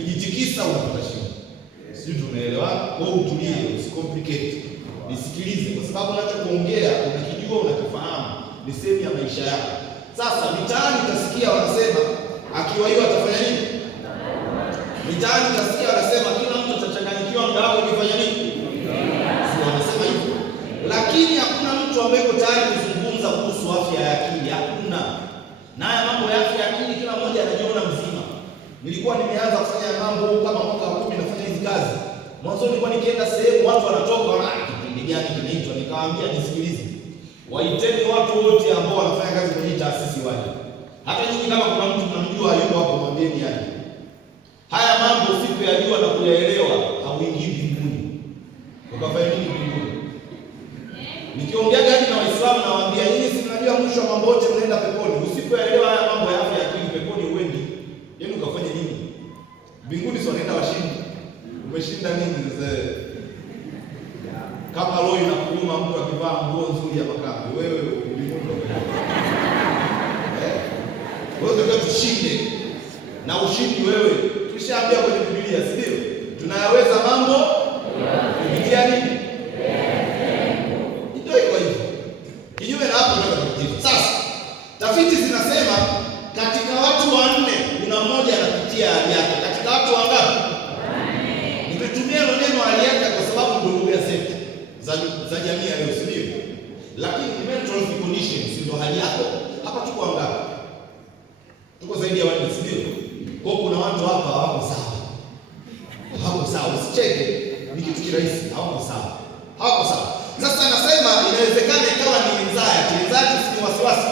Ukijitikisa unapata shida. Sisi tumeelewana, wewe utulie, usicomplicate. Nisikilize kwa sababu unachokuongea unakijua, unakifahamu, ni sehemu ya maisha yako. Sasa mitaani utasikia wanasema akiwa hiyo atafanya nini? Mitaani utasikia wanasema kila mtu atachanganyikiwa ngao ukifanya nini? Sio wanasema hivyo. Lakini hakuna mtu ambaye yuko tayari kuzungumza kuhusu afya ya akili, hakuna. Na haya mambo ya afya ya akili kila mmoja anajiona mzima. Nilikuwa nimeanza kufanya mambo kama mwaka wa 10 nafanya hizi kazi. Mwanzo nilikuwa nikienda sehemu watu wanatoka kipindi gani kinaitwa, nikawaambia nisikilize. Waiteni watu wote ambao wanafanya kazi kwenye taasisi waje. Hata nyinyi kama kuna mtu mnamjua yuko hapo, mwambieni yani. Haya mambo siku ya jua na kuyaelewa hauingii mbinguni. Ukafanya nini mbinguni? Nikiongea gani na Waislamu nawaambia nyinyi si mnajua mwisho wa mambo yote mnaenda peponi. Usipoelewa haya mambo ya afya ya akili peponi uendi. Yaani ukafanya nini? Mbinguni sio wanaenda washindi. Umeshinda nini sasa? Kama roho inakuuma mtu akivaa nguo nzuri ya makambi, wewe mbinguni wewe ndio tushinde. Na ushindi wewe. Tulishaambia kwenye Biblia, si ndio? Tunayaweza mambo kupitia nini? Ndio iko hivyo. Kinyume na hapo ndio tatizo. Sasa tafiti zinasema katika watu 4 kuna mmoja anapitia hali yake. Katika watu wangapi? 4. Nimetumia neno hali yake kwa sababu ndio lugha zetu za jamii leo, si ndio? Lakini mental conditions ndio hali yako. Hapa tuko wangapi? Tuko zaidi ya 4, si ndio? Kwa kuna watu hapa hawako sawa. Hawako sawa, usicheke. Ni kitu kirahisi, hawako sawa. Hawako sawa. Sasa nasema inawezekana ikawa ni anxiety. Anxiety si wasiwasi.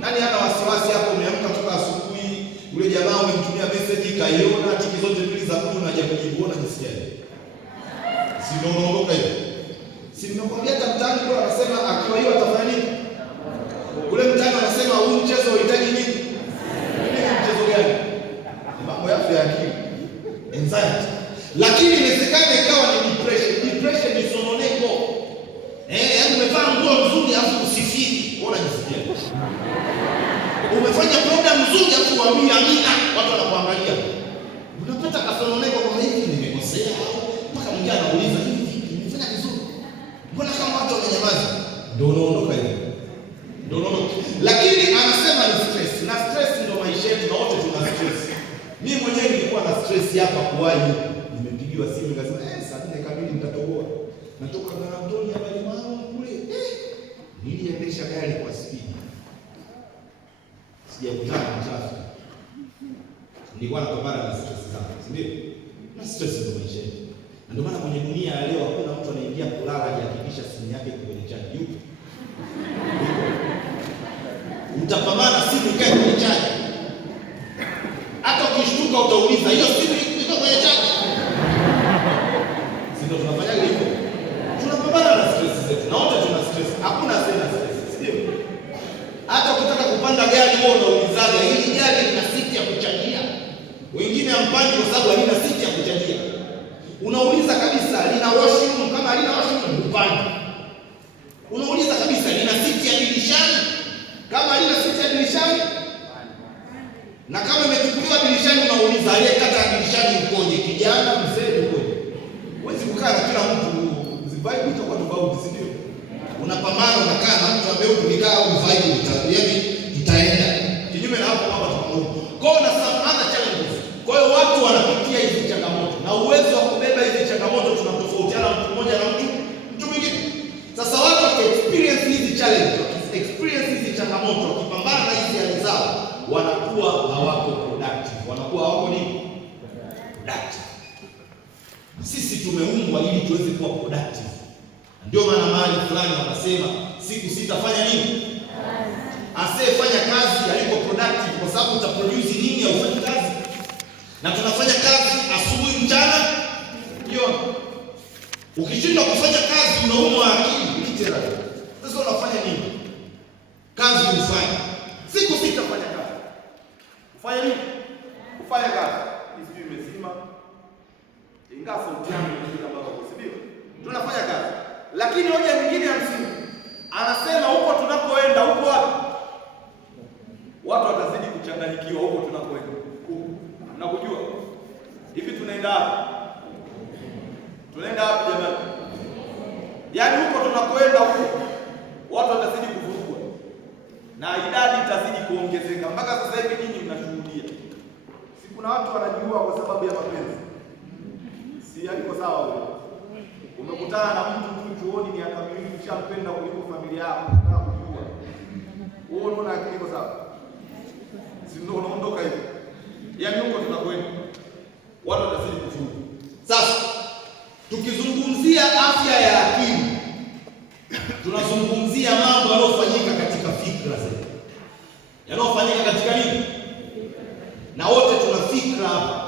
Nani hana wasiwasi hapo? Umeamka toka asubuhi, yule jamaa umemtumia message kaiona tiki zote mbili za blue na haja kujibu, unajisikiaje? Si ndio unaondoka hiyo? Si nimekwambia hata mtaani kwa anasema akiwa hiyo atafanya nini? Kule mtaani anasema huu mchezo unahitaji nini? Mchezo gani? Mambo ya afya ya akili. Anxiety. Lakini inawezekana ikawa ni depression. Depression ni sononeko. Yaani umevaa nguo nzuri afu usifiri, unajisikia. Umefanya program nzuri afu uambie amina, watu wanakuangalia. Unapata kasononeko kama hivi, nimekosea au mpaka mwingine anauliza hivi, nimefanya vizuri. Mbona kama watu wamenyamaza? Ndio unaondoka hivi. Ndio unaondoka. Lakini anasema ni stress. Na stress ndio maisha yetu, na wote tuna stress. Mimi mwenyewe nilikuwa na stress hapa kuwahi. Nimepigiwa simu nikasema saa 4 kamili nitatoboa. Natoka Garantoni hapa Limao kule. Niliendesha gari kwa speed. Sijakutana na traffic. Nilikuwa napambana na stress zangu, si ndio? Na stress ndio maisha yetu. Na ndio maana kwenye dunia ya leo hakuna mtu anaingia kulala hajahakikisha simu yake iko kwenye chaji. Yupo. Utapambana simu ikae kwenye chaji. Hata ukishtuka utauliza hiyo simu iko kwenye chaji. Sisi ndio tunafanya hivyo. Tunapambana na stress zetu. Na wote tuna stress. Hakuna sema stress, sio? Hata ukitaka kupanda gari wewe unaulizaga hili gari lina siti ya kuchajia. Wengine hampandi kwa sababu halina siti ya kuchajia. Unauliza kabisa lina washroom, kama halina washroom upande. Unauliza kabisa lina siti ya dirishani. Kama halina siti ya dirishani, na kama imechukuliwa dirishani unauliza aliyekata dirishani ukoje, kijana mzee ukoje? Huwezi kukaa na kila mtu vibe itakuwa tofauti, si ndio? Unapambana unakaa na mtu ambaye ukikaa au vibe yaani itaenda. Kinyume na hapo hapa tunaona. Kwa hiyo na some other challenges. Kwa hiyo watu wanapitia hizi changamoto. Na uwezo wa kubeba hizi changamoto tunatofautiana mtu mmoja na mtu mwingine. Sasa watu experience hizi challenges, experience hizi changamoto, wakipambana na hizi hali zao, wanakuwa hawako productive. Wanakuwa hawako nini? Productive. Sisi tumeumbwa ili tuweze kuwa productive. Ndio maana mahali fulani wanasema siku 6 fanya nini? Asiyefanya kazi aliko productive, kwa sababu utaproduce nini au ufanye kazi? Na tunafanya kazi asubuhi, mchana, jioni. Ukishindwa kufanya kazi unaumwa akili literally. Sasa unafanya nini? Kazi ufanye. Siku 6 fanya kazi. Ufanye nini? Ufanye kazi. Hizi imezima. Ingawa sauti yangu ni kama kwa sibio. Tunafanya kazi. Lakini hoja nyingine ya msingi anasema huko tunakoenda huko wapi? Watu watazidi kuchanganyikiwa huko tunakoenda. Na kujua tunaenda wapi? Tunaenda wapi jamani? Yaani huko tunakwenda huko watu watazidi kuvurugwa na idadi itazidi kuongezeka. Mpaka sasa hivi nyinyi mnashuhudia, si kuna watu wanajiua kwa sababu ya mapenzi? Si haliko sawa wewe? Umekutana na mtu tu chuoni miaka miwili ushampenda kuliko familia yako, unataka kujua. Wewe unaona akili iko sawa? Si ndio unaondoka hivi? Yaani huko tunakwenda watu watazidi kuvurugwa. Sasa tukizungumzia afya ya akili, tunazungumzia mambo yanayofanyika katika fikra zetu, yanayofanyika katika nini, na wote tuna fikra hapa.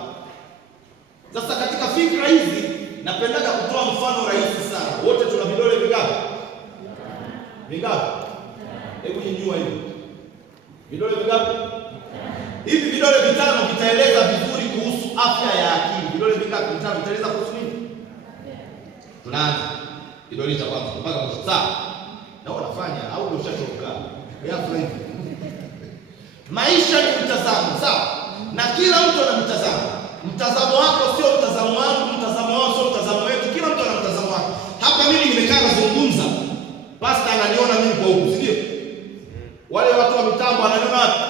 Sasa katika fikra hizi napendaga kutoa mfano rahisi sana. Wote tuna vidole vingapi? Vingapi? Hebu nyanyua hivi. Vidole vingapi? Hivi vidole vitano vitaeleza vizuri kuhusu afya ya akili. Vidole vingapi? Vitano vitaeleza kuhusu nini? Tunaanza vidole cha kwanza mpaka mwisho. Sawa? Na unafanya au umeshachoka? Ghafla hivi. Maisha ni mtazamo, sawa? Na kila mtu ana mtazamo. Mtazamo wako sio mtazamo wangu, mtazamo wao sio mtazamo wetu. Kila mtu ana mtazamo wake. Hapa mimi nimekaa nazungumza, pastor ananiona mimi kwa huku, sio? Wale watu wa mitambo wananiona wapi?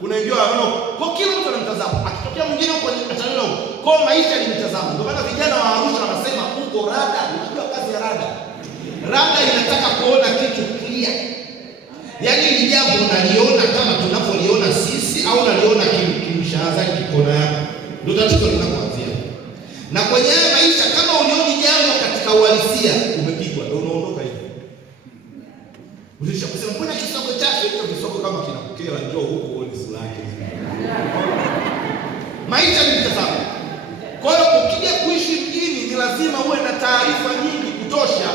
Kuna wengine wanaona kwa kila mtu ana mtazamo. Akitokea mwingine huko ataniona huko. Kwa maisha ni mtazamo. Ndio maana vijana wa Arusha wanasema uko rada. Unajua kazi ya rada? Rada inataka kuona kitu clear. Yaani ile jambo unaliona kama tunavyoliona sisi au unaliona kimshahara kikona yako. Ndio tatizo linakuanzia. Na kwenye haya maisha kama unioni jambo katika uhalisia umepigwa, ndio unaondoka hivi. Ulisha kusema mbona kisoko chake hicho kisoko kama kinakukera, njoo huko uone sura yake. Maisha ni mtazamo. Kwa hiyo ukija kuishi mjini ni lazima uwe na taarifa nyingi kutosha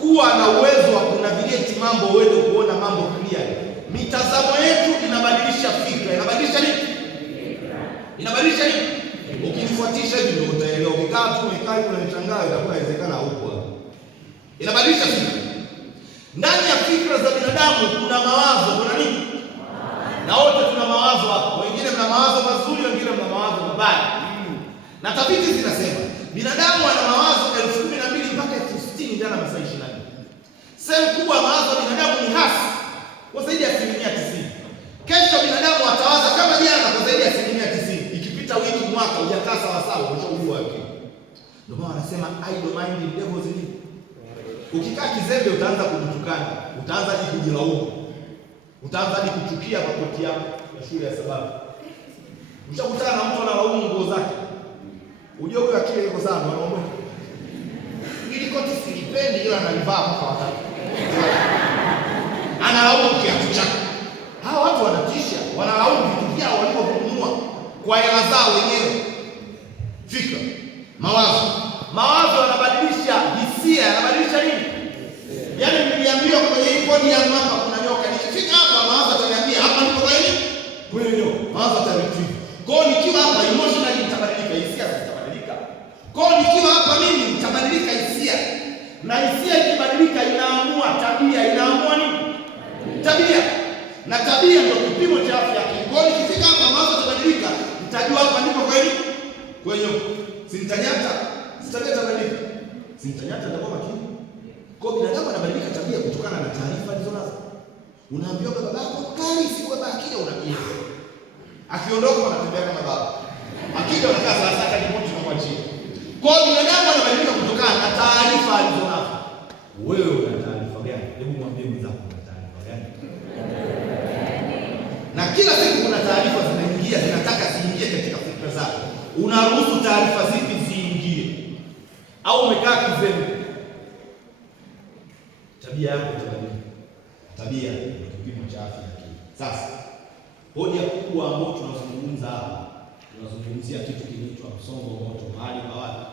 kuwa na uwezo wa kunavigate mambo, uweze kuona mambo clear. Mitazamo yetu inabadilisha fikra. Inabadilisha nini? Inabadilisha nini? Ukinifuatisha hivi ndio utaelewa. Ukikaa tu umekaa kuna mchangao itakuwa inawezekana huko. Inabadilisha fikra. Ndani ya fikra za binadamu kuna mawazo, kuna nini? Na wote tuna mawazo hapo. Wengine mna mawazo mazuri, wengine mna mawazo mabaya. Na tafiti zinasema binadamu ana mawazo 12,000 mpaka 60,000 ndani ya masaa 24. Sehemu kubwa ya mawazo ya binadamu ni hasi kwa zaidi ya 90%. Kesho binadamu atawaza kama jana kwa zaidi ya 90%. Ikipita wiki, mwaka, hujakaa sawa sawa, umeshaugua akili. Ndio maana wanasema idle mind in devil's knee. Ukikaa kizembe utaanza kujitukana, utaanza hadi kujilaumu. Utaanza hadi kuchukia makoti yako ya shule ya sababu. Ushakutana na mtu analaumu nguo zake. Unajua huyo akili iko sana, anaomba. Ili koti silipendi ila analivaa mpaka watatu. Analaumu kiatu chake. Hawa watu wanatisha, wanalaumu vitu vyao walivyonunua kwa hela zao wenyewe. Fikra, mawazo. Mawazo yanabadilisha hisia, yanabadilisha nini? Yaani niliambiwa kwenye hii kodi ya hapa kuna nyoka. Nikifika hapa mawazo ataniambia hapa ndipo kwa nini? Kwenye nyoka. Mawazo ataniambia. Kwa hiyo nikiwa hapa emotionally nitabadilika, hisia zitabadilika. Kwa hiyo nikiwa hapa mimi nitabadilika hisia. Na hisia ikibadilika inaamua tabia, inaamua nini? Tabia. Na tabia ndio kipimo cha afya yako. Kwa hiyo nikifika hapa mawazo yatabadilika, nitajua hapa ndipo kwa nini? Kwenye sintanyata. Sitabia tabadilika. Sintanyata ndio makini. Kwa binadamu anabadilika tabia kutokana na taarifa alizonazo. Unaambiwa baba yako kali, si baba akija unapiga. Akiondoka anatembea kama baba. Akija anakaa saa sita remote tunamwachia. Kwa binadamu anabadilika kutokana na taarifa alizonazo. Wewe una taarifa gani? Hebu mwambie mwenzako una taarifa gani? Na kila siku kuna taarifa zinaingia, zinataka ziingie katika fikra zako. Unaruhusu taarifa zipi ziingie? Au umekaa kizembe? Tabia yako itabadilika. Tabia ni kipimo cha afya ya akili. Sasa hoja kubwa ambayo tunazungumza hapa, tunazungumzia kitu kinaitwa msongo wa moto mahali pa wapi?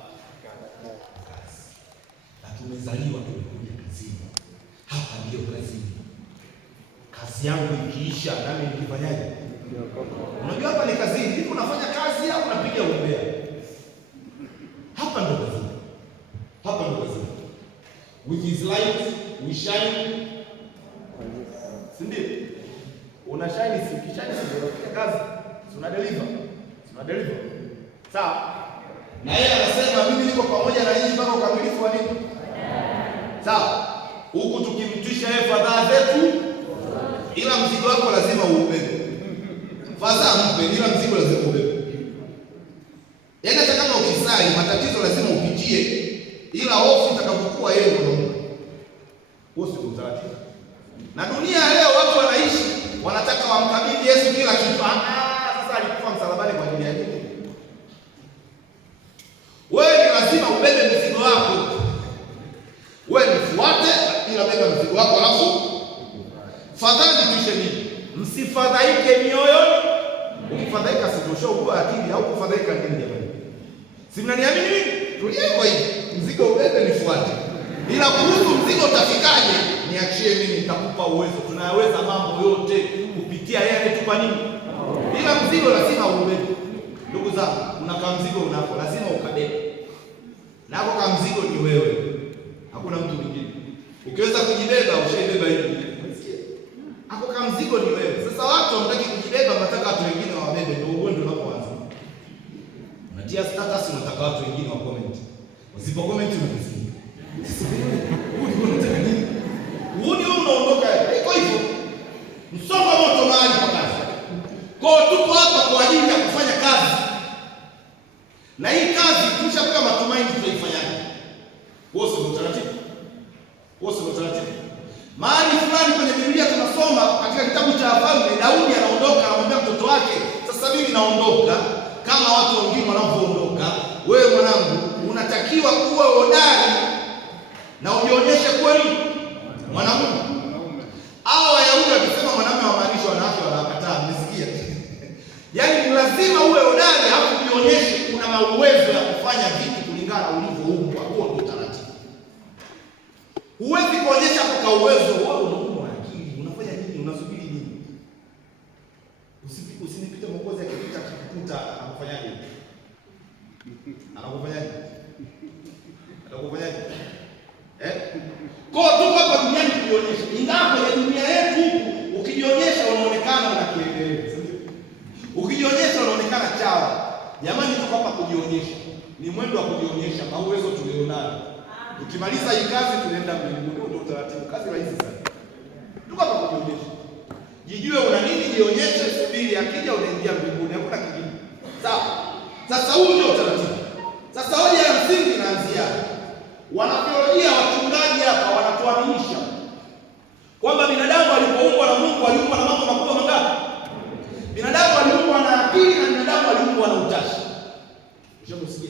Kazi. Na tumezaliwa tumekuja kazini. Hapa ndio kazini. Kazi yangu ikiisha nami nikifanyaje? Unajua hapa ni kazini. Hivi unafanya kazi au unapiga umbea? Hapa ndio kazini. Hapa ndio kazini. With his light we shine. Sindio? Una shine, si ukishine si unafanya kazi. Si una deliver. Si una deliver. Sawa? na yeye anasema mimi niko pamoja na nyinyi mpaka ukamilifu wa nini? Sawa, huku tukimtwisha yeye fadhaa zetu, ila mzigo wako lazima uubebe. Fadhaa mpe, ila mzigo lazima uubebe. Yaani hata kama ukisali matatizo lazima upitie, ila hofu itakapokuwa yeye ndio Mungu. Hofu ni utaratibu. Na dunia leo watu wanaishi wanataka wamkabidhi Yesu kila kitu. Sasa alikufa msalabani kwa ajili ya nini? Wewe ni lazima ubebe mzigo wako. Wewe nifuate, ila beba mzigo wako, alafu fadhali kisha nini? Msifadhaike mioyoni. Ukifadhaika sitoshokuwa akili au kufadhaika nini jamani? Si mnaniamini mimi? Tulie kwa hivi. Mzigo ubebe nifuate. Ila kuhusu mzigo utafikaje? Niachie mimi, nitakupa uwezo. Tunayaweza mambo yote kupitia yeye anayetupa nini? Ila mzigo lazima ubebe. Ndugu zangu, unakaa mzigo unako, lazima ukabebe. Na hapo kama mzigo ni wewe. Hakuna mtu mwingine. Ukiweza kujibeba, ushaibeba hivi. Unasikia? Hapo kama mzigo ni wewe. Sasa watu wanataka kujibeba, wanataka watu wengine wawabebe, ndio ugonjwa unapoanza. Unatia status, unataka watu wengine wa comment. Usipo comment unakisikia. Uone wewe unaondoka iko hivyo. Msongo moto mahali pa kazi. Kwa tuko hapa kwa ajili ya kufanya kazi. Na hii kazi tushapewa matumaini tutaifanyaje? Wote ni utaratibu. Wote ni utaratibu. Mahali fulani kwenye Biblia tunasoma katika kitabu cha Wafalme, Daudi anaondoka anamwambia mtoto wake, sasa mimi naondoka kama watu wengine wanavyoondoka. Wewe mwanangu unatakiwa kuwa hodari na ujionyeshe kweli mwanamume. Hao Wayahudi wakisema mwanamume wamaanisha wanawake wanakataa, mmesikia? Yaani ni lazima uwe hodari hapo ujionyeshe una uwezo ya kufanya vitu kulingana na ulivyoumbwa. Huo ndio utaratibu. Huwezi kuonyesha kwa uwezo wewe unaumwa akili. Unafanya nini? Unasubiri nini? Usinipite Mwokozi akipita kukuta anakufanyaje? Anakufanyaje? Anakufanyaje? Kwa tuko hapa duniani kujionyesha. Ingawa kwenye dunia yetu ukijionyesha unaonekana una kielele. Ukijionyesha unaonekana chawa. Jamani, tuko hapa kujionyesha. Ni mwendo wa kujionyesha kwa uwezo tulionao. Ukimaliza hii kazi tunaenda mbinguni, ndio utaratibu. Kazi rahisi sana. Tuko hapa kujionyesha. Jijue una nini, jionyeshe, subiri akija unaingia mbinguni, hakuna kingine. Sawa? Sasa huu ndio utaratibu. Sasa hoja ya msingi inaanzia. Wanatheolojia wachungaji hapa wanatuaminisha kwamba binadamu alipoumbwa na Mungu aliumbwa na mambo makubwa mangapi? Binadamu aliumbwa na akili na binadamu aliumbwa na utashi. Unasikia?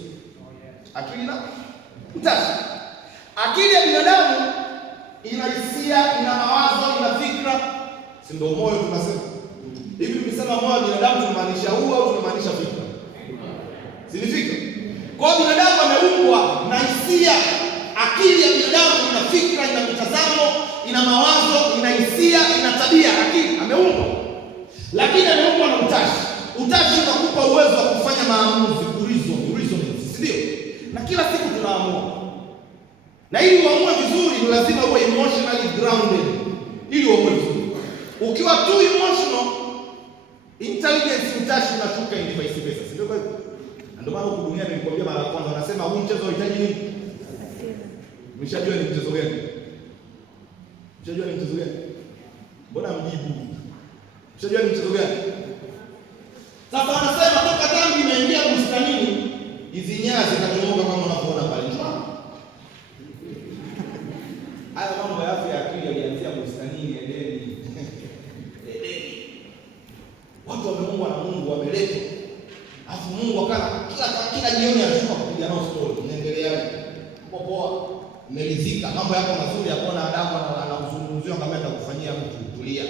Akili na utashi. Akili ya binadamu ina hisia, ina mawazo, ina fikra. Si ndio moyo tunasema? Hivi tukisema moyo wa binadamu tunamaanisha huu au tunamaanisha fikra? Si ni fikra? Kwa binadamu ameumbwa na hisia. Akili ya binadamu ina fikra, ina mitazamo, ina mawazo, ina hisia, ina tabia. Akili ameumbwa. Lakini ameumbwa na utashi. Utashi unakupa uwezo wa kufanya maamuzi, reason, si ndio? Na kila siku tunaamua. Na ili uamue vizuri ni lazima uwe emotionally grounded. Ili uamue vizuri. Ukiwa too emotional, intelligence utashi unashuka ili vice versa. Si ndio kwa hivyo? Ndio maana huko duniani nilikwambia mara ya kwanza wanasema huu mchezo unahitaji nini? Mshajua ni mchezo gani? Mshajua ni mchezo gani? Mbona mjibu? Mshajua ni mchezo gani? Sasa wanasema toka dhambi imeingia bustanini, hizi nyaya zinachomoka kama unavyoona pale. Haya mambo ya afya ya akili yalianzia bustanini Edeni. Edeni. Watu wameumbwa na Mungu, wameletwa. Alafu Mungu akana kila jioni anashuka kupiga nao story. Unaendeleaje? Poa. Umelizika. Mambo yako mazuri, akaona Adamu anazungumzia kama atakufanyia mtu, tulia.